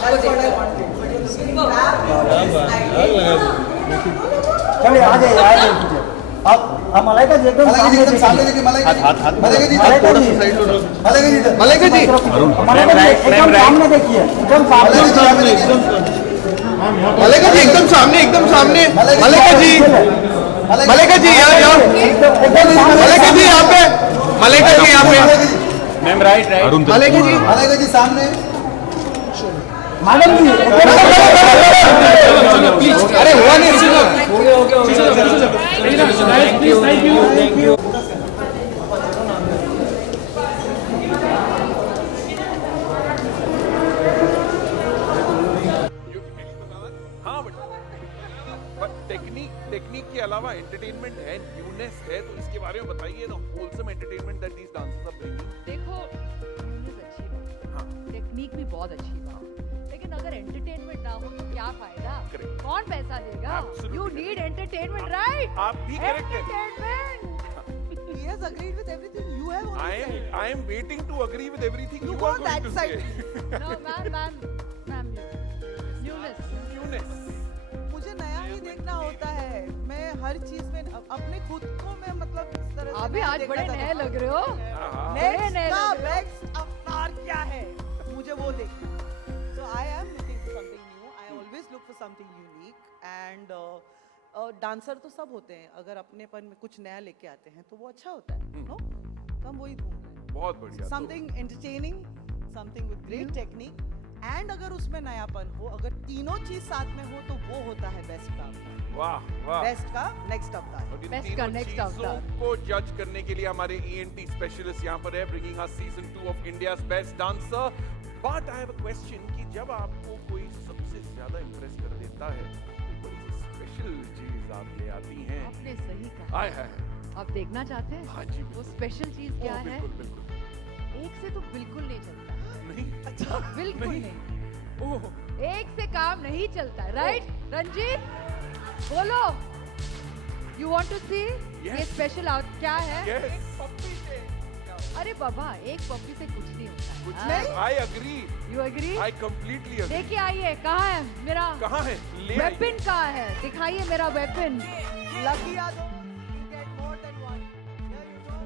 आपको देखो। चलिए आ जाइए पीछे। आप मलाइका जी एकदम सामने देखिए। मलाइका जी मलाइका जी मलाइका जी एकदम सामने देखिए, एकदम सामने। मलाइका जी एकदम सामने मलाइका जी यहाँ मलाइका जी यहाँ पे मैम राइट मलाइका जी सामने। मैडम जी अरे हुआ नहीं थैंक यू हाँ बट टेक्निक के अलावा एंटरटेनमेंट है, न्यूनेस है, तो इसके बारे में बताइए ना। Wholesome entertainment that these dancers are bringing. देखो न्यूनेस अच्छी बात, हाँ टेक्निक भी बहुत अच्छी बात, लेकिन अगर एंटरटेनमेंट ना हो तो क्या फायदा? Correct. कौन पैसा देगा? Absolutely you need entertainment, right? आप भी करेक्ट है। Entertainment. He has agreed with everything you have only said. I am waiting to agree with everything You you go are going that to side. say. No ma'am newness. Newness. मुझे नया ही देखना होता है। मैं हर चीज में अपने खुद को मैं मतलब इस तरह से आप भी नहीं आज देखना बड़े चाहती। नए लग रहे हो। हाँ। बड़े नए Next का लग रहे हो। बेस्ट अवतार क्या है? मुझे वो देखना। So I am looking for something new. I always look for something unique and dancer तो सब होते हैं। अगर अपनेपन में कुछ नया लेके आते हैं तो वो अच्छा होता है, नो? तो हम वही ढूंढ रहे हैं। बहुत बढ़िया। Something entertaining, something with great technique and अगर उसमें नयापन हो, अगर तीनों चीज साथ में हो तो वो होता है बेस्ट का अवतार। वाह वाह। बेस्ट का नेक्स्ट अवतार। और इन Best का तीनों next चीजों अवतार। को जज करने के लिए हमारे ENT स्पेशलिस्ट यहाँ पर है, bringing us season 2 of India's best dancer. But I have a question कि जब आपको कोई सबसे ज्यादा इंप्रेस कर देता है तो कोई स्पेशल चीज आप ले आती हैं। आपने सही कहा। हाय हाय। आप देखना चाहते हैं? हाँ जी, वो स्पेशल चीज क्या ओह, है? बिल्कुल बिल्कुल। एक से तो बिल्कुल नहीं चलता। नहीं अच्छा बिल्कुल नहीं। नहीं। ओह एक से काम नहीं चलता, राइट? रंजीत बोलो। यू वांट टू सी ये Yes. स्पेशल आउट क्या है? यस अरे बाबा, एक पप्पी से कुछ नहीं होता है। कुछ हाँ? नहीं। I agree. You agree? I completely agree. देखिए आइए, कहाँ है मेरा कहाँ है? ले आइए। वेपन? कहाँ है? दिखाइए मेरा weapon. Lucky Yadav you get more than one. Here you go.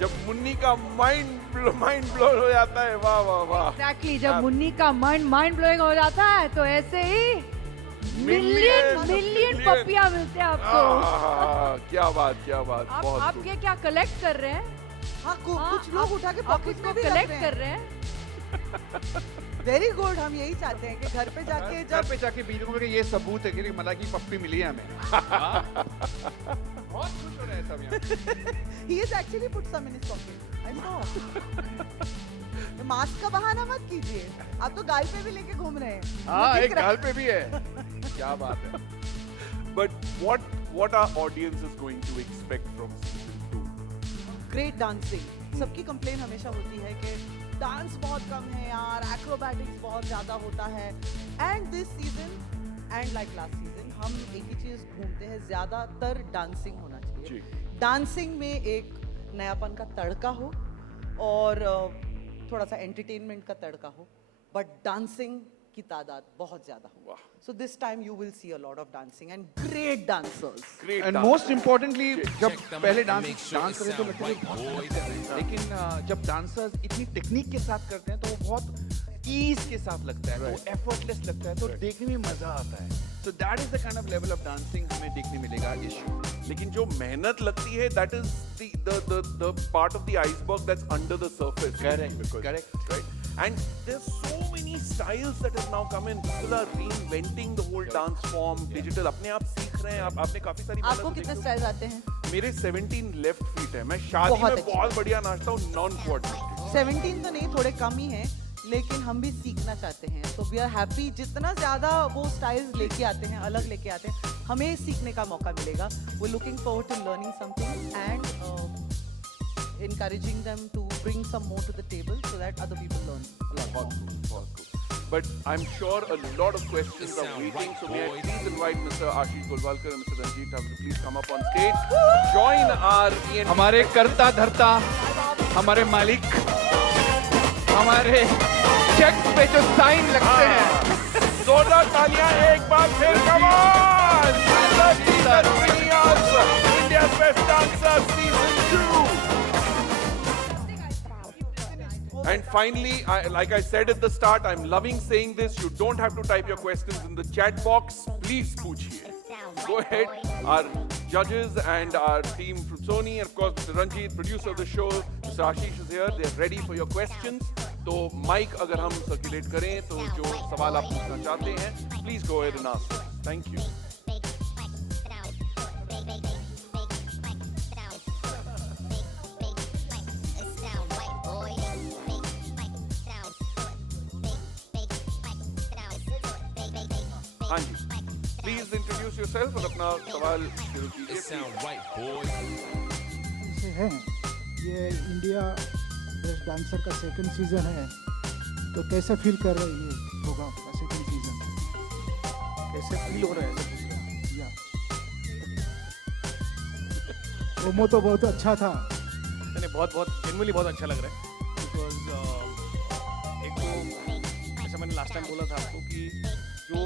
जब मुन्नी का माइंड ब्लो हो जाता है, वाह वाह वाह। एग्जैक्टली, जब मुन्नी का माइंड ब्लोइंग हो जाता है तो ऐसे ही मिलियन मिलियन पपियां मिलते हैं आपको। क्या बात आप बहुत ये क्या कलेक्ट कर रहे हैं? हाँ हाँ, कुछ लोग उठा के आप पॉकेट उसको में भी कलेक्ट रखते कर हैं। रहे हैं। Very good. हम यही चाहते हैं कि घर पे जाके घर जब पे जाके बीच में ये सबूत है कि मला की पप्पी मिली है हमें। हाँ। बहुत खुश हो रहे हैं सब यहाँ। he has actually put some in his pocket. I saw. Mask का बहाना मत कीजिए। आप तो गाल पे भी लेके घूम रहे हैं। हाँ दिख एक रहा- गाल पे भी है। क्या बात है। But what our audience is going to expect from season 2? Great dancing. सबकी कंप्लेन हमेशा होती है कि डांस बहुत कम है यार, एक्रोबैटिक्स बहुत ज्यादा होता है। And this season and like last season हम एक ही चीज ढूंढते हैं, ज्यादातर डांसिंग होना चाहिए। जी। डांसिंग में एक नयापन का तड़का हो और थोड़ा सा एंटरटेनमेंट का तड़का हो, बट डांसिंग की तादाद बहुत ज्यादा हो। वाह। So this time you will see a lot of dancing and great dancers. Great and dance. Most importantly जब पहले डांस करते तो लगता है बहुत मेहनत है। लेकिन जब डांसर्स इतनी टेक्निक के साथ करते हैं तो वो बहुत ईज के साथ लगता है, वो एफर्टलेस लगता है, तो देखने में मजा आता है। So that is the kind of level of dancing हमें देखने मिलेगा इस शो। लेकिन जो मेहनत लगती है, that is the part of the iceberg that's under the surface. Correct. Right? And there's so many styles that have now come in. People are reinventing the whole dance form, digital. अपने आप सीख रहे हैं। आपने काफी सारी आपको कितने स्टाइल्स आते हैं? मेरे 17 लेफ्ट फीट है। मैं शादी बहुत में अच्छी। बहुत बढ़िया नाचता हूँ, नॉन कोऑर्डिनेटेड। 17 तो नहीं, थोड़े कम ही हैं। लेकिन हम भी सीखना चाहते हैं. So we are happy जितना ज़्यादा वो styles लेके आते हैं, अलग लेके आते हैं, हमें सीखने का मौका मिलेगा. We're looking forward to learning something and encouraging them to bring some more to the table so that other people learn. बहुत cool. But I'm sure a lot of questions are waiting. So may I please invite Mr. Ashish Golwalkar and Mr. Ranjit Thakur to please come up on stage. Join our ENT. हमारे करता धरता, हमारे मालिक, हमारे check पे जो sign लगते हैं, जोरदार तालियां एक बार फिर. Come on! Bringing us India's Best Dancer Season 2. And finally, like I said at the start, I'm loving saying this. You don't have to type your questions in the chat box. Please पूछिए. Go ahead. Our judges and our team from Sony, and of course Mr. Ranjit, producer of the show, Mr. Ashish is here. They're ready for your questions. तो mic अगर हम circulate करें, तो जो सवाल आप पूछना चाहते हैं, please go ahead and ask. Thank you. हाँ जी. Please introduce yourself और अपना सवाल शुरू कीजिए. से है ये इंडिया बेस्ट डांसर का सेकंड सीजन है, तो कैसे फील कर रहे ये होगा सेकंड सीजन? कैसे फील हो रहा है? या प्रोमो तो बहुत अच्छा था. नहीं, बहुत जेन्युइनली बहुत अच्छा लग रहा है. बिकॉज एक तो जैसा मैंने लास्ट टाइम बोला था आपको कि जो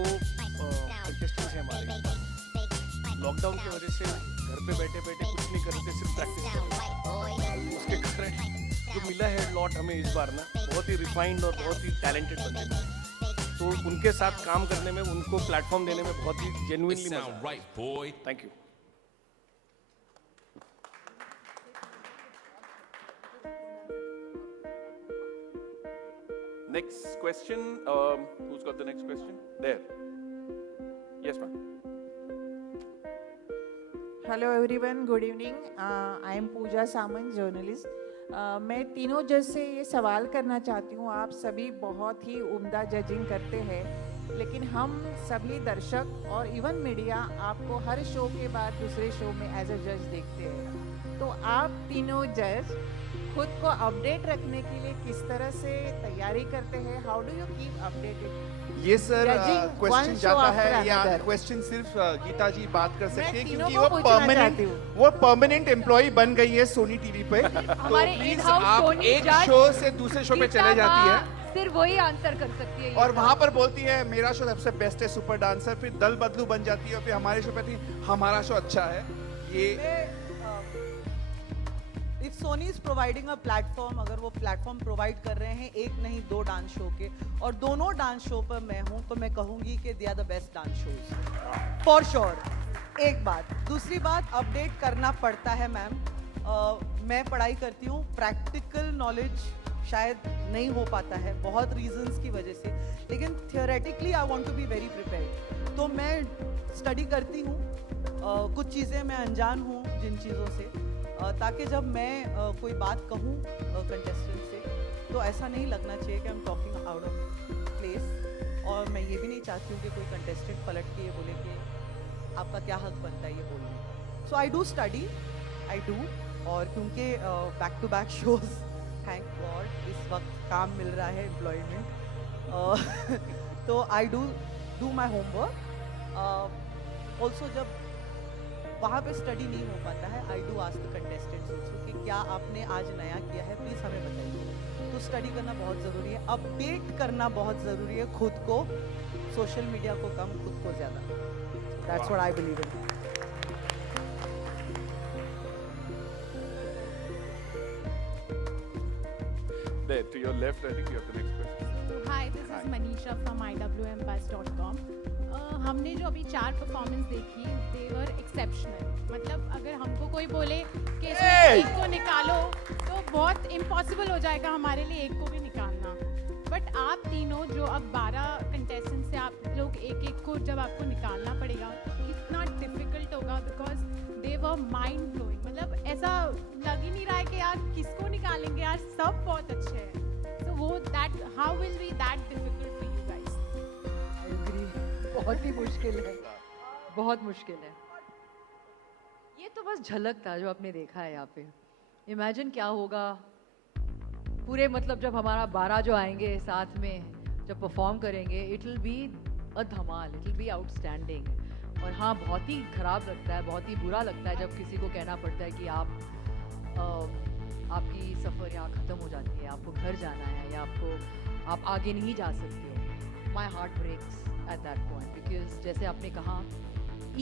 कंटेस्टेंट्स हैं हमारे, लॉकडाउन की वजह से घर पे बैठे कुछ नहीं कर रहे थे, सिर्फ प्रैक्टिस कर रहे थे. उसके कारण जो मिला है लॉट हमें इस बार ना, बहुत ही रिफाइंड और बहुत ही टैलेंटेड बंदे हैं. तो उनके साथ काम करने में, उनको प्लेटफॉर्म देने में बहुत ही जेन्युइनली मजा. Thank you. Next question. Who's got the next question? There. Yes, ma'am. Hello everyone, good evening. I am Pooja Samant, journalist. मैं तीनों जज से ये सवाल करना चाहती हूँ. आप सभी बहुत ही उम्दा जजिंग करते हैं, लेकिन हम सभी दर्शक और इवन मीडिया आपको हर शो के बाद दूसरे शो में एज अ जज देखते हैं. तो आप तीनों जज खुद को अपडेट रखने के लिए किस तरह से तैयारी करते हैं? How do you keep updated? ये sir Judging question one show जाता after है, या another. क्वेश्चन सिर्फ गीता जी बात कर सकते हैं, तीनों क्योंकि को वो पूछना चाहती हूँ. वो परमानेंट एम्प्लॉय बन गई है सोनी टीवी पे. हमारे प्लीज in-house आप सोनी एक judge शो से दूसरे शो पे गीता चले जाती है माँ सिर्फ वही आंसर कर सकती है. ये और वहां पर बोलती है मेरा शो सबसे बेस्ट है, सुपर डांसर. फिर दल बदलू बन जाती है और फिर हमारे शो पे थी हमारा शो अच्छा है. ये If Sony is providing a platform, अगर वो प्लेटफॉर्म प्रोवाइड कर रहे हैं एक नहीं दो डांस शो के, और दोनों डांस शो पर मैं हूँ, तो मैं कहूँगी कि they are the best dance shows for sure. एक बात. दूसरी बात, अपडेट करना पड़ता है मैम. मैं पढ़ाई करती हूँ, प्रैक्टिकल नॉलेज शायद नहीं हो पाता है बहुत रीजंस की वजह से, लेकिन theoretically I want to be very prepared. तो मैं स्टडी करती हूँ. कुछ चीज़ें मैं अनजान हूँ जिन चीज़ों से, ताकि जब मैं कोई बात कहूँ कंटेस्टेंट से, तो ऐसा नहीं लगना चाहिए कि I am talking out of place. और मैं ये भी नहीं चाहती हूँ कि कोई कंटेस्टेंट पलट के ये बोले कि आपका क्या हक बनता है ये बोलने. So I do study, I do. और क्योंकि back to back shows, thank god इस वक्त काम मिल रहा है, एम्प्लॉयमेंट, तो I do my homework. Also जब वहाँ पे स्टडी नहीं हो पाता है, I do ask the contestants also कि क्या आपने आज नया किया है, प्लीज़ हमें बताइए. तो स्टडी करना बहुत ज़रूरी है, अपडेट करना बहुत ज़रूरी है खुद को, सोशल मीडिया को कम, खुद को ज़्यादा. That's what I believe in. There, to your left, I think you have the next question. Hi, this is Manisha from iwmbuzz.com. हमने जो अभी 4 परफॉर्मेंस देखी, they were exceptional. मतलब अगर हमको कोई बोले कि इसमें एक को निकालो, तो बहुत इम्पॉसिबल हो जाएगा हमारे लिए एक को भी निकालना. बट आप तीनों जो अब 12 कंटेस्टेंट से आप लोग एक एक को जब आपको निकालना पड़ेगा, कितना डिफिकल्ट होगा, because they were mind blowing. मतलब ऐसा लग ही नहीं रहा है कि यार किसको निकालेंगे, यार सब बहुत अच्छे हैं. तो वो that how will be that difficult for you guys? I agree. बहुत ही मुश्किल है, बहुत मुश्किल है. ये तो बस झलक था जो आपने देखा है यहाँ पे. इमेजिन क्या होगा पूरे, मतलब जब हमारा 12 जो आएंगे साथ में, जब परफॉर्म करेंगे, it will be a Dhamaal, it will be outstanding. और हाँ, बहुत ही खराब लगता है, बहुत ही बुरा लगता है जब किसी को कहना पड़ता है कि आपकी सफ़र यहाँ ख़त्म हो जाती है, आपको घर जाना है या आप आगे नहीं जा सकते हो. My heart breaks at that point, because जैसे आपने कहा,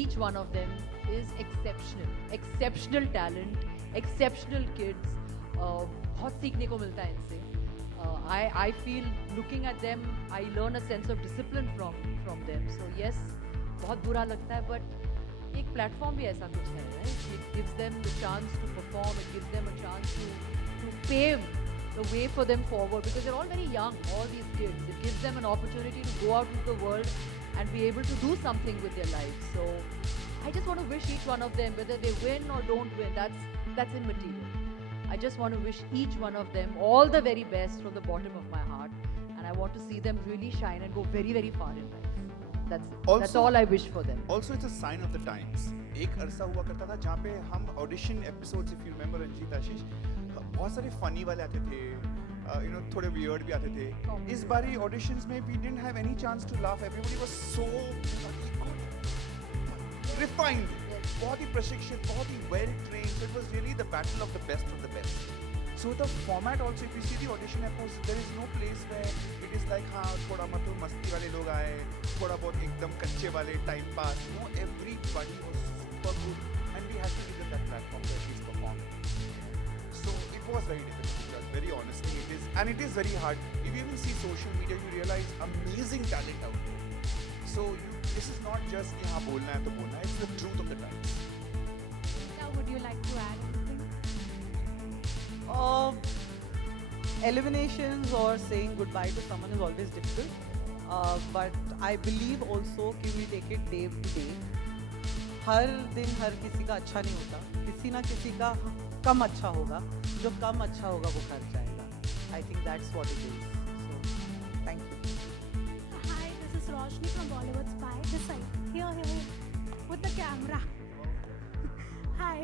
each one of them is exceptional talent, exceptional kids. बहुत सीखने को मिलता है इनसे. I feel looking at them, I learn a sense of discipline from them. So yes, बहुत बुरा लगता है, but एक प्लेटफॉर्म भी ऐसा कुछ है, right? It gives them the chance to perform, it gives them a chance to pave the way for them forward, because they're all very young, all these kids. It gives them an opportunity to go out into the world and be able to do something with their lives. So I just want to wish each one of them, whether they win or don't win, that's immaterial. I just want to wish each one of them all the very best from the bottom of my heart, and I want to see them really shine and go very, very far in life. That's it. That's Also- all I wish for them. Also, it's a sign of the times. एक अरसा हुआ करता था जहाँ पे हम audition episodes, if you remember Ranjeet, Ashish, बहुत सारे फनी वाले आते थे, थोड़े वियर्ड भी आते थे. इस बारी ऑडिशंस में we didn't have any chance to laugh. Everybody was so refined, बहुत ही प्रशिक्षित, बहुत ही well trained. So it was really the battle of the best of the best. So the format also, if you see the audition episodes, there is no place where it is like, हाँ थोड़ा मतलब मस्ती वाले लोग आए, थोड़ा बहुत एकदम कच्चे वाले time pass. No, everybody was super good, and we had to give them that platform to at least perform. So it was very difficult, very honestly it is, and it is very hard. If you even see social media, you realize amazing talent out there. So this is not just कि हाँ बोलना है तो बोलना है, it's the truth of the times. Now, would you like to add anything? Eliminations or saying goodbye to someone is always difficult, but I believe also कि we take it day to day. हर दिन हर किसी का अच्छा नहीं होता, किसी ना किसी का कम अच्छा होगा, जो कम अच्छा होगा वो कर जाएगा. I think that's what it is. So thank you. Hi, this is Roshni from Bollywood Spy. This side, here, with the camera. Hi.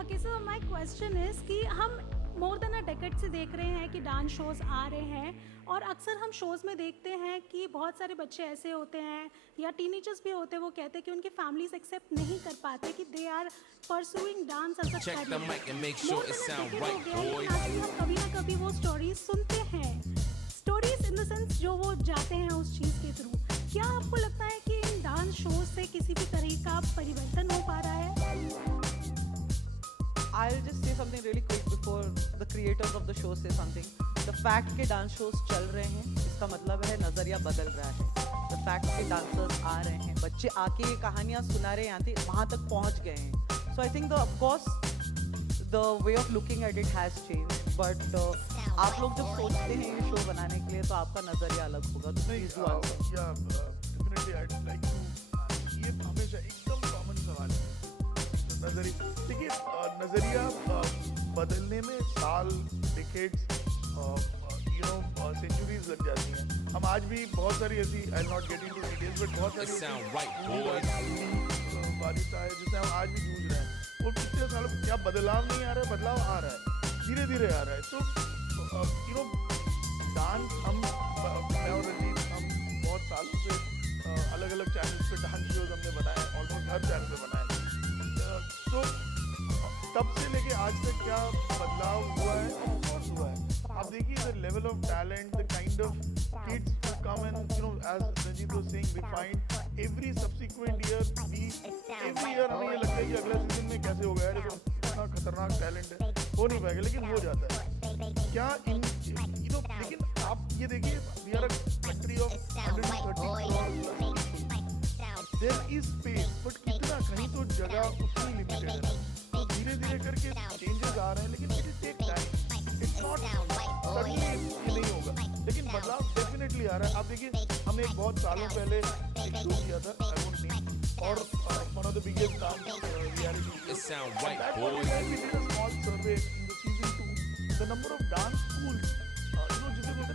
Okay, so my question is कि हम more than a decade से देख रहे हैं कि dance shows आ रहे हैं, और अक्सर हम शोज में देखते हैं कि बहुत सारे बच्चे ऐसे होते हैं या टीनेजर्स भी होते हैं, वो कहते हैं कि उनके फैमिलीज एक्सेप्ट नहीं कर पाते कि they are pursuing dance as a career. हम कभी ना कभी वो स्टोरीज सुनते हैं, स्टोरीज इन द सेंस जो वो जाते हैं उस चीज़ के थ्रू. क्या आपको लगता है कि इन डांस शोज से किसी भी तरह का परिवर्तन हो पा रहा है? I'll just say something really quick before the creators of the show say something. The fact कि डांस शोज चल रहे हैं, इसका मतलब है नज़रिया बदल रहा है. The fact कि डांसर्स आ रहे हैं, बच्चे आके ये कहानियाँ सुना रहे हैं, वहाँ तक पहुँच गए हैं. So I think of course the way of looking at it has changed. But आप लोग जब सोचते हैं ये शो बनाने के लिए, तो आपका नज़रिया अलग होगा. तो please do answer. Definitely I would like to, ये हमेशा एकदम कॉमन सवाल है. देखिए, नज़रिया बदलने में साल, डिकेड्स, सेंचुरीज लग जाती हैं. हम आज भी बहुत सारी ऐसी, I will not get into details, but बहुत सारी बारिश है जिससे हम आज भी जूझ रहे हैं. और पिछले सालों में क्या बदलाव नहीं आ रहा है, बदलाव आ रहा है, धीरे धीरे आ रहा है. तो डांस, मैं और रंजीत, हम बहुत सालों से अलग अलग चैनल्स पे डांस शोज हमने बनाए, ऑलमोस्ट हर चैनल पे बनाए. तो तब से लेके आज तक क्या बदलाव हुआ है, और हुआ है. आप देखिए the level of talent, the kind of kids who come and as Ranjit was saying, refined every subsequent year. every year हमें ये लगता है कि अगला सीजन में कैसे होगा यार, इतना खतरनाक टैलेंट है, हो नहीं पाएगा, लेकिन हो जाता है. क्या लेकिन आप ये देखिए, we are a country of 130 crore. There is space, but कितना, कहीं तो जगह उतनी लिमिटेड है. धीरे धीरे करके चेंजेस आ रहे हैं, लेकिन it will take time. It's not suddenly ये नहीं होगा, लेकिन बदलाव डेफिनेटली आ रहा है. आप देखिए, हमने एक बहुत सालों पहले एक शो किया था, I won't name, और one of the biggest reality shows. That one time we did a small survey in the season 2. The number of dance schools, जिसे बोलते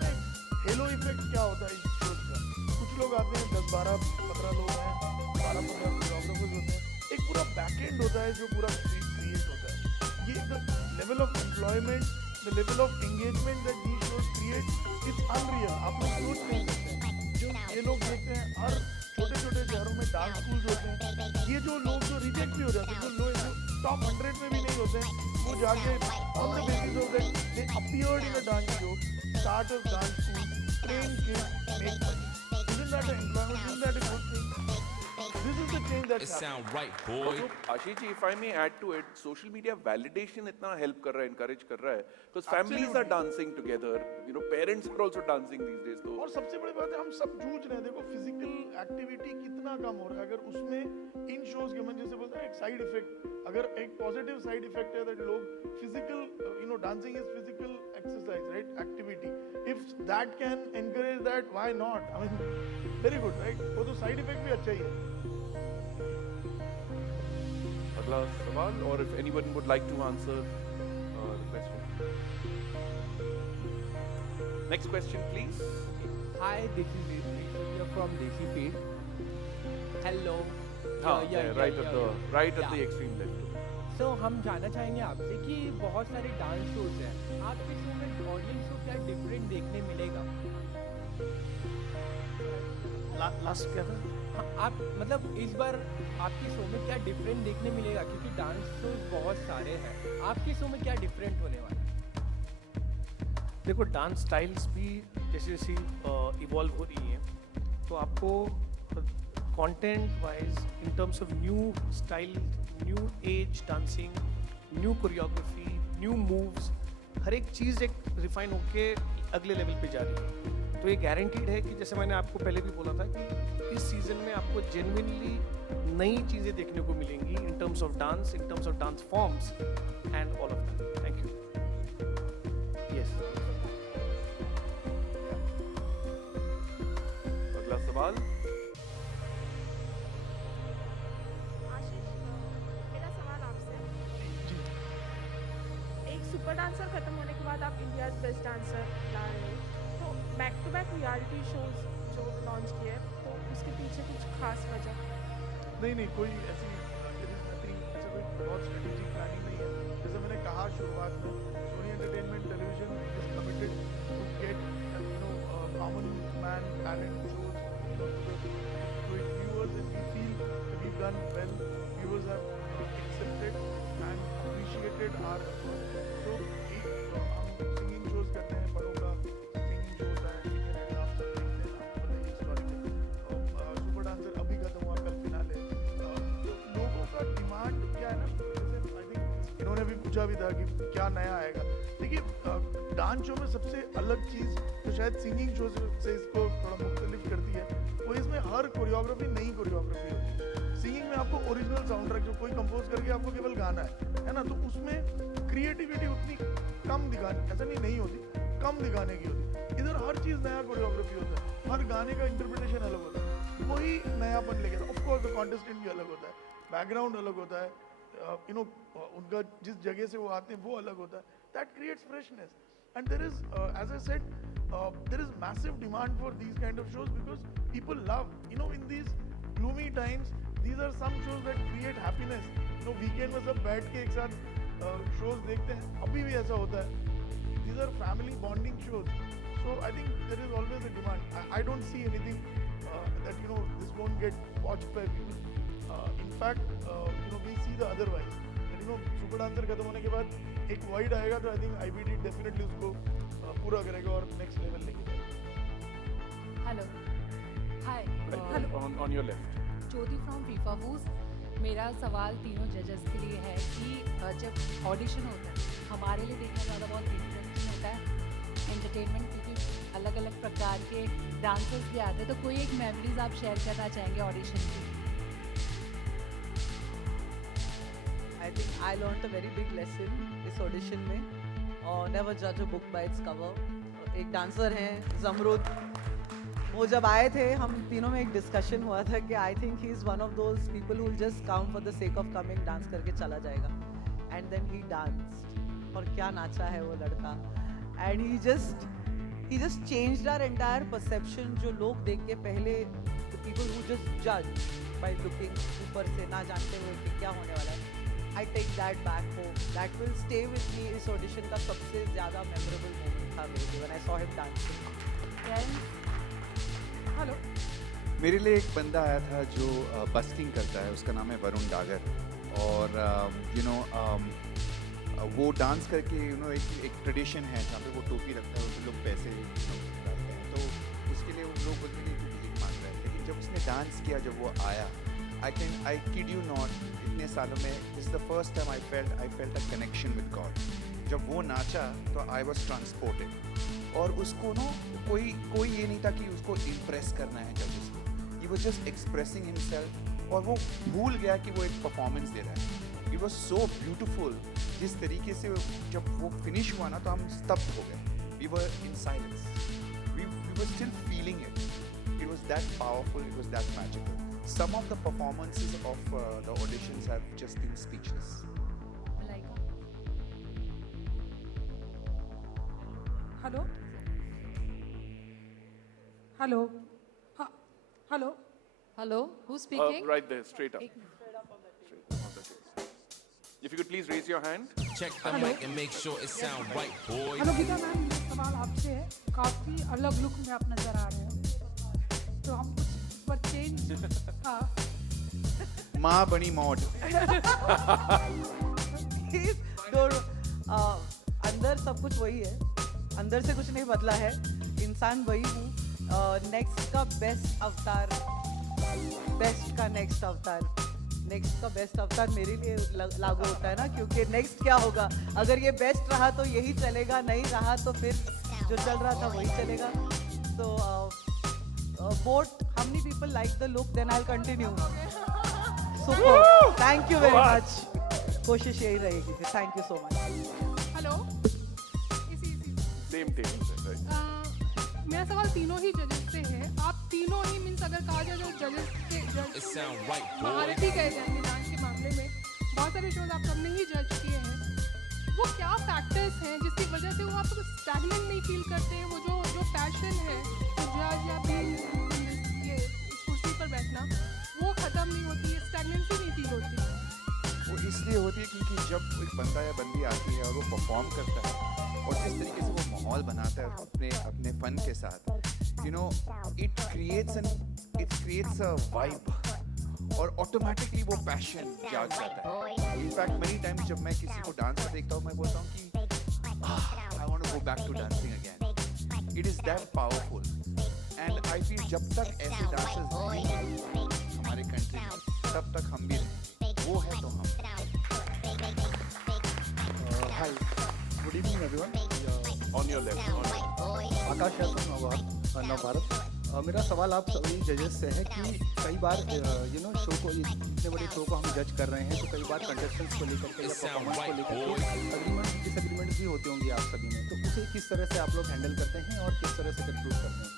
हेलो इफेक्ट क्या होता है इस शोज का? कुछ लोग आते हैं 10 12 15 लोग हैं, 12 15 कोरियोग्राफर्स होते हैं, एक पूरा बैकएंड होता है जो पूरा क्रिएट होता है। ये the level of employment, the level of engagement that these shows create, it's unreal. आप लोग सोच नहीं सकते। जो ये लोग देखते हैं हर छोटे छोटे शहरों में डांस स्कूल्स होते हैं, ये जो लोग जो रिजेक्ट भी हो जाते हैं, जो लोग टॉप 100 में भी नहीं होते हैं, वो जाके on the basis of that they appeared in a dance show, start a dance school, train kids, make money. Isn't that an employment? Isn't that a good thing? This is the change that's It happening. sound right, boy. Also, Ashish ji, if I may add to it, social media validation इतना help कर रहा है, encourage कर रहा है, because families are dancing together, you know, parents are also dancing these days. तो और सबसे बड़ी बात है, हम सब जूझ रहे हैं। देखो फिजिकल एक्टिविटी कितना कम हो रहा है, अगर उसमें इन शोज के मन जैसे बोलते हैं एक साइड इफेक्ट, अगर एक पॉजिटिव साइड इफेक्ट है दैट लोग physical, you know, dancing is physical exercise, right, activity, if that can encourage that, why not? I mean very good, right? वो तो साइड इफेक्ट भी अच्छा ही है। अगला सवाल, or if anyone would like to answer the question. Next question, please. Hi, this is You're from Desi Feed. Hello. Right at the extreme left. So हम जानना चाहेंगे आपसे कि बहुत सारे डांस शोज हैं, आपके शो में ऑडियंस को क्या डिफरेंट देखने मिलेगा? लास्ट क्या था? हाँ, आप मतलब इस बार आपके शो में क्या डिफरेंट देखने मिलेगा, क्योंकि डांस शोज बहुत सारे हैं, आपके शो में क्या डिफरेंट होने वाला है? देखो डांस स्टाइल्स भी जैसे जैसे इवॉल्व हो रही हैं, तो आपको content wise in terms of new style, new age dancing, new choreography, new moves, हर एक चीज़ एक रिफाइन होके अगले लेवल पे जा रही है। तो ये गारंटीड है कि जैसे मैंने आपको पहले भी बोला था कि इस सीज़न में आपको जेन्युइनली नई चीज़ें देखने को मिलेंगी इन terms of dance, in terms of dance forms and all of that. Thank you. Yes, अगला सवाल। आशीष, मेरा सवाल आपसे, एक सुपर डांसर खत्म होने के बाद आप इंडिया बेस्ट डांसर ला रहे हो, तो back to back reality shows जो लॉन्च किए, तो उसके पीछे कुछ खास वजह? नहीं, कोई ऐसी ऐसा कोई बहुत स्ट्रेटेजिक प्लानिंग नहीं है। जैसे मैंने कहा शुरुआत में, Sony Entertainment Television is committed to get, you know, common man talent shows to its viewers, and we feel that we've done well. Viewers have accepted and appreciated our efforts. So हम singing shows करते हैं, बड़ों का singing show होता है, ठीक है, आप सब देखते हैं, आपको पता है हिस्टोरिकल। सुपर डांसर अभी खत्म हुआ, कल फिनाले। तो लोगों का डिमांड क्या है ना, जैसे आई थिंक इन्होंने भी पूछा भी था कि क्या नया आएगा। देखिए डांस शो में सबसे अलग चीज़ तो शायद सिंगिंग शो से इसको थोड़ा मुख्तलिफ करती है, वो इसमें हर कोरियोग्राफी नई कोरियोग्राफी होती है। सिंगिंग में आपको ओरिजिनल साउंड ट्रैक जो कोई कंपोज करके आपको केवल गाना है ना, तो उसमें क्रिएटिविटी उतनी कम दिखाने, ऐसा नहीं होती, कम दिखाने की होती। इधर हर चीज़ नया कोरियोग्राफी होता है, हर गाने का इंटरप्रिटेशन अलग होता है, वही नयापन लेके। ऑफ कोर्स द कॉन्टेस्टेंट भी अलग होता है, बैकग्राउंड अलग होता है, यू नो, उनका जिस जगह से वो आते हैं वो अलग होता है। That creates freshness, and there is, as I said, there is massive demand for these kind of shows because people love, you know, in these gloomy times, these are some shows that create happiness. You know, weekend में सब बैठ के एक साथ shows देखते हैं, अभी भी ऐसा होता है। These are family bonding shows, so I think there is always a demand. I don't see anything that, you know, this won't get watched by people. In fact, you know, we see the otherwise. That, you know, super dancer खत्म होने के बाद एक void आएगा, तो I think IBD definitely उसको पूरा करेगा और नेक्स्ट लेवल लेके जाएगा। Hello, hi, On your left. Jyoti from FIFA whose. मेरा सवाल तीनों जजेस के लिए है कि जब ऑडिशन होता है, हमारे लिए देखना ज़्यादा बहुत इंटरेस्टिंग होता है एंटरटेनमेंट, क्योंकि अलग अलग प्रकार के डांसर्स भी आते हैं, तो कोई एक मेमोरीज आप शेयर करना चाहेंगे ऑडिशन की? I think I learned a very big lesson इस ऑडिशन में, और नेवर जज a book by its cover. एक डांसर हैं जमरुद, वो जब आए थे, हम तीनों में एक डिस्कशन हुआ था कि I think he is one of those people who will just come for the sake of coming, dance करके चला जाएगा। एंड देन ही डांस्ड, और क्या नाचा है वो लड़का, and he just he just changed our entire perception. जो लोग देख के पहले the people who just judge by looking ऊपर से ना जानते हुए कि क्या होने वाला है. I take that back home. That will stay with me. इस audition का सबसे ज़्यादा memorable moment था मेरे लिए when I saw him dancing. Hello मेरे लिए एक बंदा आया था जो बस्किंग करता है, उसका नाम है वरुण डागर, और वो डांस करके एक ट्रेडिशन है जहाँ पे वो टोपी रखता है, उसमें लोग पैसे डालते हैं, तो उसके लिए उन लोग बोलते हैं कि तू भीख मांग रहा है, लेकिन जब उसने डांस किया, जब वो आया, आई किड यू नॉट, इतने सालों में this is the first time I felt a connection with God. जब वो नाचा तो आई वॉज ट्रांसपोर्टेड, और उसको कोई ये नहीं था कि उसको इम्प्रेस करना है जजेस को, he was just expressing himself, और वो भूल गया कि वो एक परफॉर्मेंस दे रहा है. It was so beautiful. जिस तरीके से जब वो फिनिश हुआ ना तो हम स्तब्ध हो गए. We were in silence, we were still feeling it. It was that powerful, it was that magical. Some of the performances of the auditions have just been speechless. Hello hello hello Hello, who's speaking? Right there, straight up. Straight up on the stage. If you could please raise your hand. Check the mic and make sure it sound right, boys. Hello Geeta ma'am, मेरा सवाल आपसे है. काफ़ी अलग look में आप नज़र आ रहे हो, तो हम कुछ पर चेंज. हाँ माँ बनी मौज. अंदर सब कुछ वही है, अंदर से कुछ नहीं बदला है, इंसान वही हूँ. नेक्स्ट का बेस्ट अवतार, बेस्ट का नेक्स्ट अवतार, नेक्स्ट का बेस्ट अवतार मेरे लिए लागू होता है ना, क्योंकि नेक्स्ट क्या होगा, अगर ये बेस्ट रहा तो यही चलेगा, नहीं रहा तो फिर जो चल रहा था वही चलेगा. तो vote how many people like the look, then I'll continue. Super. Thank you very much. कोशिश यही रहेगी फिर. Thank you so much. Hello इसी Same table, right? मेरा सवाल तीनों ही जजेस से है. आप तीनों ही मीन्स अगर कहा जाए तो जजेस के जज महारथी कहे जाएंगे डांस के मामले में. बहुत सारे शोज आप सबने ही जज किए हैं. वो क्या फैक्टर्स हैं जिसकी वजह से वो आप स्टैग्नेंट नहीं फील करते हैं? वो जो पैशन है जज या ये इस कुर्सी पर बैठना, वो ख़त्म नहीं होती है, स्टैग्नेंसी नहीं फील होती है? वो इसलिए होती है क्योंकि जब एक बंदा या बंदी आती है और वो परफॉर्म करता है और जिस तरीके से वो माहौल बनाता है अपने फन के साथ, इट क्रिएट्स अ वाइब, और ऑटोमेटिकली वो पैशन जाग जाता है. इनफैक्ट मेनी टाइम्स जब मैं किसी को डांस में देखता हूँ, मैं बोलता हूँ कि I want to go back to dancing again. It is that powerful, and I feel जब तक ऐसे डांसर्स हमारे कंट्री में, तब तक हम भी रहें. वो है तो हम. Hi, good evening everyone. On your left. Akash Yadav, Nav Bharat. मेरा सवाल आप सभी जजेस से है कि कई बार शो को, इतने बड़े शो को हम जज कर रहे हैं, तो कई बार कंटेस्टेंट्स को लेकर के या परफॉर्मेंस को लेकर के अग्रीमेंट डिसएग्रीमेंट भी होते होंगे आप सभी में, तो उसे किस तरह से आप लोग हैंडल करते हैं और किस तरह से कंक्लूड करते हैं?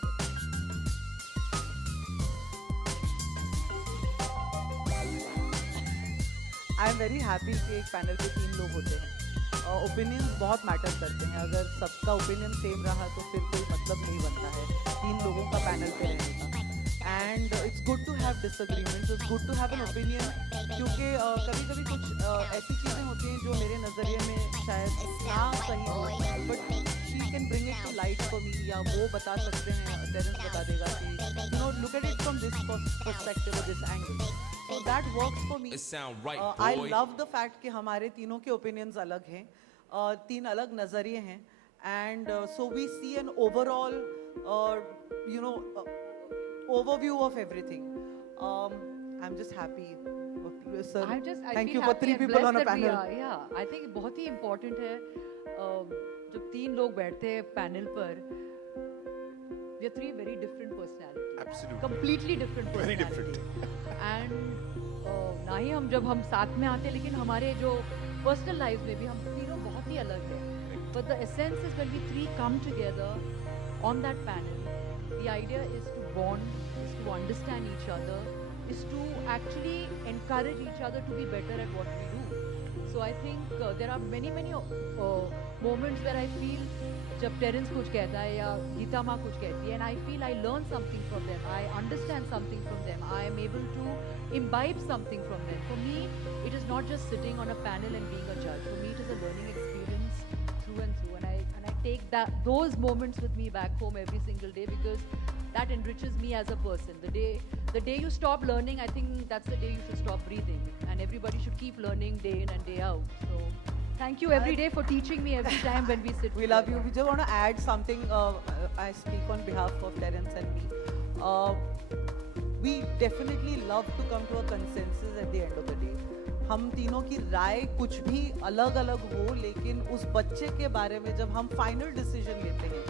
आई एम वेरी हैप्पी कि एक पैनल पे 3 लोग होते हैं. ओपिनियंस बहुत मैटर करते हैं. अगर सबका ओपिनियन सेम रहा तो फिर कोई मतलब नहीं बनता है 3 लोगों का पैनल पे रहने का. And it's good to have disagreements, it's good to have an opinion, क्योंकि कभी कभी कुछ ऐसी चीज़ें होती हैं जो मेरे नज़रिए में शायद ना सही हो, but she can bring it to light for me, या वो बता सकते हैं, टेरेंस बता देगा कि look at it from this perspective और this angle. So that works for me. I love the fact कि हमारे तीनों के opinions अलग हैं, 3 अलग नज़रिए हैं, and so we see an overall, overview of everything. I'm just happy. Sir, thank you for 3 people on a panel. Yeah, I think बहुत ही important है जब 3 लोग बैठते हैं पैनल पर. We are 3 very different personalities. Absolutely. Completely different personalities. Very different. And ना ही जब हम साथ में आते हैं, लेकिन हमारे जो पर्सनल लाइफ में भी हम तीनों बहुत ही अलग हैं. But the essence is when we 3 come together on that panel, the idea is to bond, is to understand each other, is to actually encourage each other to be better at what we do. So I think there are many moments where I feel जब Terrence कुछ कहता है या गीता माँ कुछ कहती है, and I feel I learn something from them, I understand something from them, I am able to imbibe something from them. For me, it is not just sitting on a panel and being a judge. For me, it is a learning experience through and through, and I take those moments with me back home every single day because that enriches me as a person. The day you stop learning, I think that's the day you should stop breathing, and everybody should keep learning day in and day out. So. Thank you every day for teaching me every time when we sit. We love you. We just want to add something. I speak on behalf of Terence and me. We definitely love to come to a consensus at the end of the day. हम तीनों की राय कुछ भी अलग-अलग हो, लेकिन उस बच्चे के बारे में जब हम final decision लेते हैं,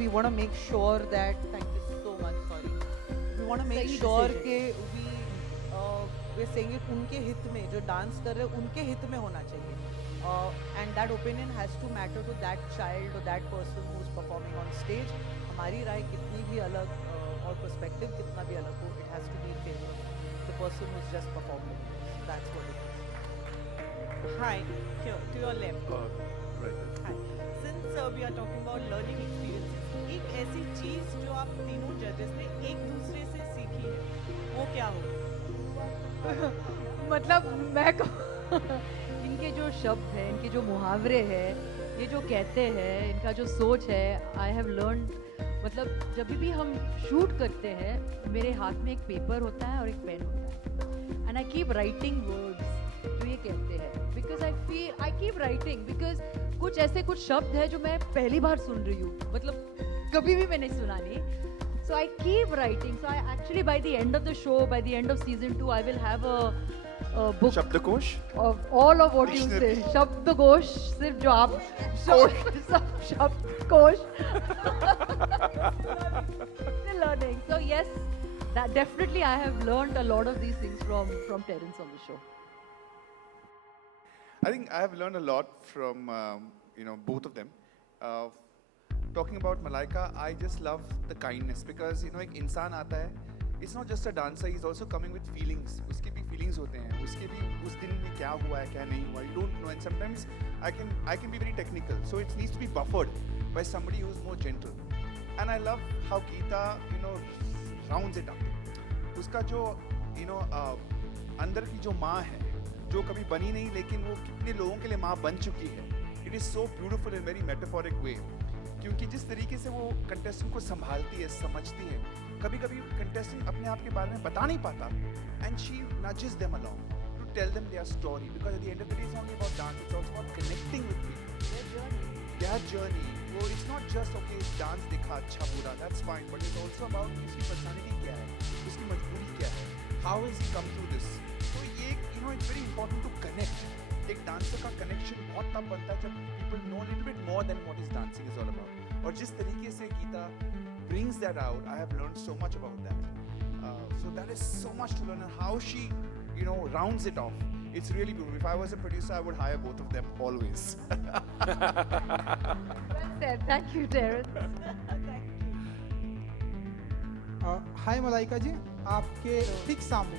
we want to make sure that. Thank you so much. Sorry. We want to make sure कि we're saying it उनके हित में, जो डांस कर रहे हैं उनके हित में होना चाहिए. And that opinion has to matter to that child or that person who's performing on stage. हमारी राय कितनी भी अलग और perspective कितना भी अलग हो, it has to be in favor of the person who's just performing. So that's what it is. Hi, here to your left. Right. Hi. Since we are talking about learning experiences, एक ऐसी चीज जो आप तीनों जजेस ने एक दूसरे से सीखी है, वो क्या हो? मतलब मैं इनके जो शब्द हैं, इनके जो मुहावरे हैं, ये जो कहते हैं, इनका जो सोच है, आई हैव लर्न. मतलब जब भी हम शूट करते हैं, मेरे हाथ में एक पेपर होता है और एक पेन होता है, and I keep writing words जो ये कहते हैं, because I keep writing because कुछ शब्द है जो मैं पहली बार सुन रही हूँ, मतलब कभी भी मैंने सुना नहीं. So I keep writing. So I actually, by the end of the show, by the end of season 2, I will have a book शब्दकोश of all of what you say. शब्दकोश सिर्फ जो आप शब्दकोश. Still learning. So yes, that definitely I have learned a lot of these things from Terence on the show. I think I have learned a lot from both of them. Talking about Malaika, I just love the kindness because एक इंसान आता है, it's not just a dancer, he's also coming with feelings. उसके भी feelings होते हैं, उसके भी उस दिन में क्या हुआ है, क्या नहीं हुआ, you don't know, and sometimes I can be very technical, so it needs to be buffered by somebody who's more gentle. And I love how Geeta rounds it up. उसका जो अंदर की जो माँ है, जो कभी बनी नहीं लेकिन वो कितने लोगों के लिए माँ बन चुकी है. It is so beautiful in very metaphoric way. क्योंकि जिस तरीके से वो कंटेस्टेंट को संभालती है, समझती है, कभी-कभी कंटेस्टेंट अपने आप के बारे में बता नहीं पाता, and she nudges them along to tell them their story because at the end of the day it's not only about dance, it's also about connecting with people. Their journey. वो it's not just okay dance देखा अच्छा बुरा, that's fine, but it's also about उसकी personality क्या है, उसकी मजबूरी क्या है, how has he come through this. तो ये it's very important to connect. एक डांसर का कनेक्शन बहुत तब बनता है जब people know a little bit more than what his dancing is all about. और जिस तरीके से Gita brings that out, I have learned so much about that. So that is so much to learn, and how she, rounds it off. It's really beautiful. If I was a producer, I would hire both of them always. Well said. Thank you, Terence. हाय मलाइका जी, आपके ठीक सामने.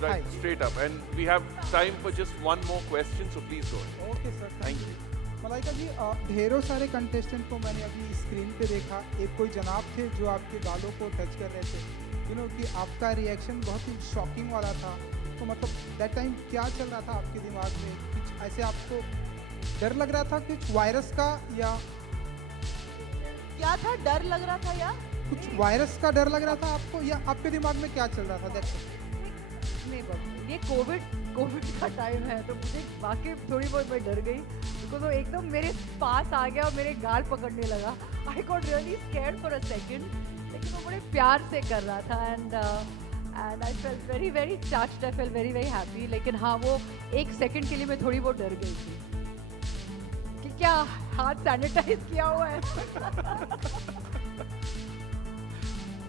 Right, straight up. And we have time for just one more question, so please go ahead. Okay sir, Thank you. Malaika ji, ढेरों सारे contestant को मैंने अपनी screen पे देखा. एक कोई जनाब थे जो आपके गालों को टच कर रहे थे, कि आपका रिएक्शन बहुत ही शॉकिंग वाला था. तो मतलब दैट टाइम क्या चल रहा था आपके दिमाग में? कुछ ऐसे आपको डर लग रहा था कुछ वायरस का, या क्या था, डर लग रहा था या कुछ वायरस का डर लग रहा था आपको, या आपके दिमाग में क्या चल रहा था? नहीं बाबू, ये कोविड का टाइम है, तो मुझे वाकई थोड़ी बहुत मैं डर गई, बिकॉज वो एकदम मेरे पास आ गया और मेरे गाल पकड़ने लगा. I got really scared for a second, लेकिन वो बड़े प्यार से कर रहा था, and I felt very very touched, I felt very very happy. लेकिन हाँ, वो एक सेकंड के लिए मैं थोड़ी बहुत डर गई थी कि क्या हाथ सैनिटाइज किया हुआ है.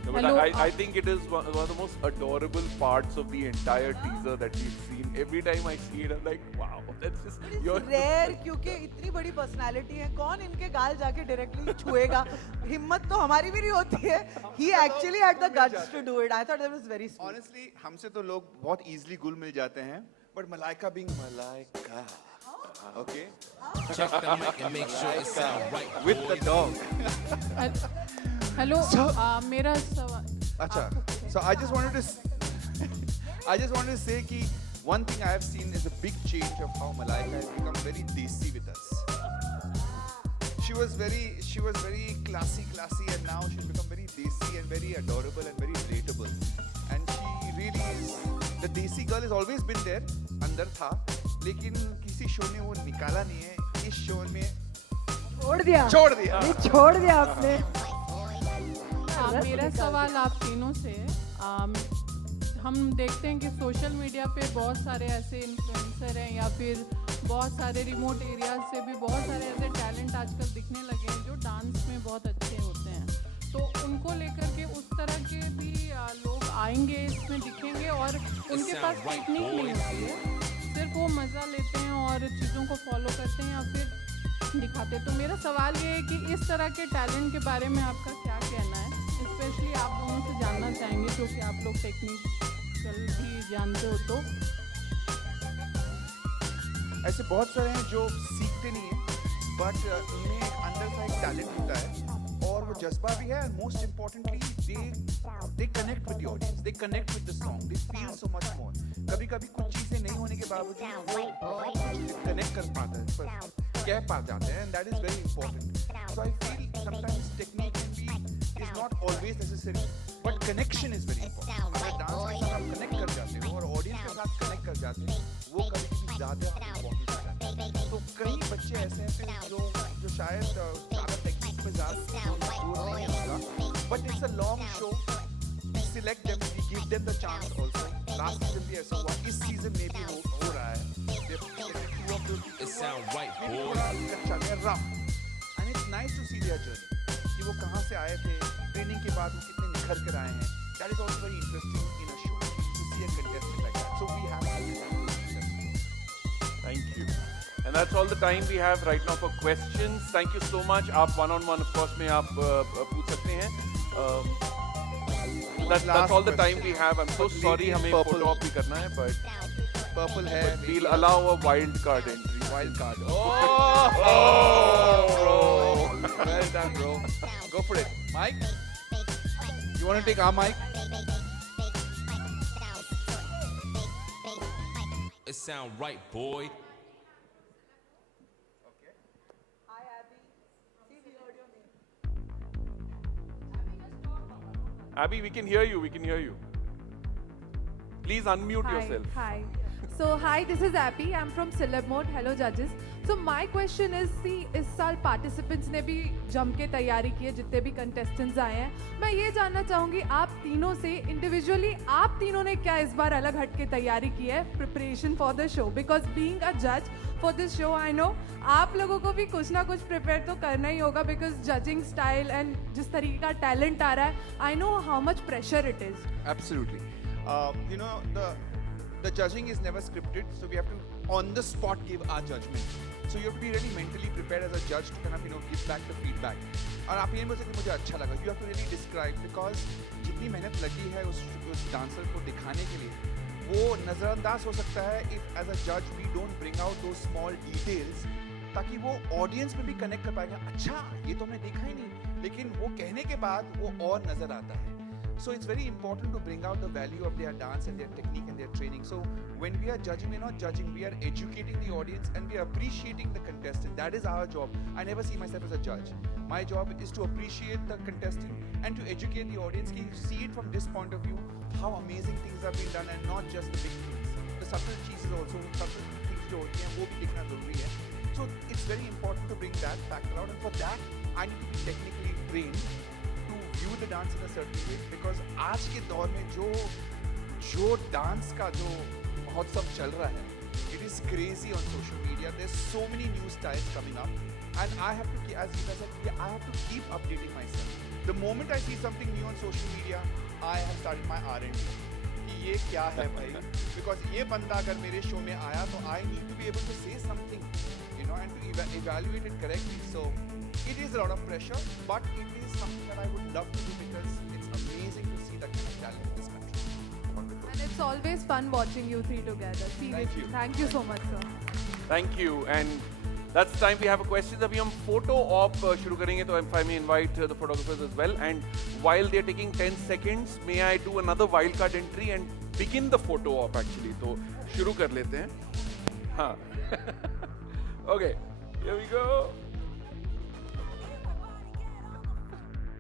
No, but I think it is one of the most adorable parts of the entire teaser that we've seen. Every time I see it, I'm like, wow, that's just rare, क्योंकि इतनी बड़ी personality है, कौन इनके गाल जाके directly छुएगा? हिम्मत तो हमारी भी नहीं होती है. He actually had the guts to do it. I thought that was very sweet. Honestly, हमसे तो लोग बहुत easily घुल मिल जाते हैं, but Malaika being Malaika. Okay. Check the mic and make sure it sound right. With the dog. Hello So- मेरा सवाल Acha. So I just wanted to say कि one thing I have seen is a big change of how Malaika has become very desi with us. She was very classy, and now she's become very desi and very adorable and very relatable. And she really is. The desi girl has always been there, अंदर था, लेकिन किसी show ने वो निकाला नहीं है. इस शो में छोड़ दिया ये छोड़ दिया आपने मेरा सवाल आप तीनों से है। हम देखते हैं कि सोशल मीडिया पे बहुत सारे ऐसे इन्फ्लुएंसर हैं या फिर बहुत सारे रिमोट एरियाज से भी बहुत सारे ऐसे टैलेंट आजकल दिखने लगे हैं जो डांस में बहुत अच्छे होते हैं, तो उनको लेकर के उस तरह के भी लोग आएंगे इसमें दिखेंगे और उनके पास टेक्निक नहीं होती है, सिर्फ वो मज़ा लेते हैं और चीज़ों को फॉलो करते हैं या फिर दिखाते हैं। तो मेरा सवाल ये है कि इस तरह के टैलेंट के बारे में आपका क्या कहना है, स्पेशली आप दोनों से जानना चाहेंगे क्योंकि आप लोग टेक्निकल भी जानते हो। तो ऐसे बहुत सारे हैं जो सीखते नहीं हैं, बट उनमें एक अंदर सा एक टैलेंट होता है और वो जज्बा भी है, and most importantly they connect with the audience, they connect with the song, they feel so much more. कभी कभी कुछ चीज़ें नहीं होने के बावजूद वो कनेक्ट कर पाते हैं, कह पा जाते हैं, and that is very important. So I feel sometimes technique is not always necessary, but connection is very important. अगर डांस के साथ आप कनेक्ट कर जाते हो और ऑडियंस के साथ कनेक्ट कर जाते हो, वो कभी कभी ज़्यादा इम्पोर्टेंट हो जाता है। तो कई बच्चे ऐसे हैं फिर जो शायद ज़्यादा टेक्निक पे ज़्यादा जोर नहीं होगा, but it's a long show, we select them, we give them the chance also. Last season भी ऐसा हुआ, इस सीजन में भी हो रहा है। It sound right, boy. अच्छा, they're rough, and it's nice to see their journey. कि वो कहाँ से आए थे, ट्रेनिंग के बाद वो कितने निखर कर आए हैं. That is also very interesting in a show to see a contestant like that. So we have to Thank you. And that's all the time we have right now for questions. Thank you so much. आप one-on-one of course में आप पूछ सकते हैं. That's all the time we have. I'm so sorry हमें photo op भी करना है, but purple है. We'll allow a wild card entry. Wild card. Oh, bro. Well done, bro. Go for it. Mike? You want to take our mic? It sound right, boy. Hi, Abby. See, we heard your name. Abby, we can hear you. We can hear you. Please unmute yourself. Hi. So hi, this is Abby. I'm from Celeb Mode. Hello, judges. So my question is, see, इस साल participants ने भी जम के तैयारी की है, जितने भी contestants आए हैं. मैं ये जानना चाहूँगी आप तीनों से individually आप तीनों ने क्या इस बार अलग हट के तैयारी की है preparation for the show? Because being a judge for this show, I know आप लोगों को भी कुछ ना कुछ prepare तो करना ही होगा because judging style and जिस तरीके का talent आ रहा है, I know how much pressure it is. Absolutely. You know, the judging is never scripted, so we have to on the spot give our judgment. So you have to be really mentally prepared as a judge to kind of give back the feedback. और आप ये नहीं बोल सकते मुझे अच्छा लगा. You have to really describe because जितनी मेहनत लगी है उस डांसर को दिखाने के लिए वो नज़रअंदाज हो सकता है if as a judge we don't bring out those small details ताकि वो ऑडियंस में भी कनेक्ट कर पाएगा. अच्छा ये तो हमने देखा ही नहीं, लेकिन वो कहने के बाद वो और नजर आता है. So it's very important to bring out the value of their dance and their technique and their training. So when we are judging, we're not judging, we are educating the audience and we are appreciating the contestant. That is our job. I never see myself as a judge. My job is to appreciate the contestant and to educate the audience. Can you see it from this point of view, how amazing things have been done and not just the big things. The subtle cheeses also, subtle things जो होती हैं वो भी देखना ज़रूरी है. So it's very important to bring that factor out, and for that I need to be technically trained view the dance in a certain way because आज के दौर में जो डांस का जो महोत्सव चल रहा है, it is crazy on social media. There's so many new styles coming up, and I have to, as Geeta said, I have to keep updating myself. The moment I see something new on social media, I have started my R&D. कि ये क्या है भाई? Because ये बंदा अगर मेरे show में आया तो I need to be able to say something, and to evaluate it correctly. So it is a lot of pressure, but it is something that I would love to do because it's amazing to see that kind of talent in this country. And it's always fun watching you three together. Seriously. Thank you. Thank you so much, sir. Thank you. And that's time we have a question. अभी हम photo op शुरू करेंगे तो if I may invite the photographers as well. And while they're taking 10 seconds, may I do another wildcard entry and begin the photo op actually? तो शुरू कर लेते हैं. हाँ. Okay. Here we go.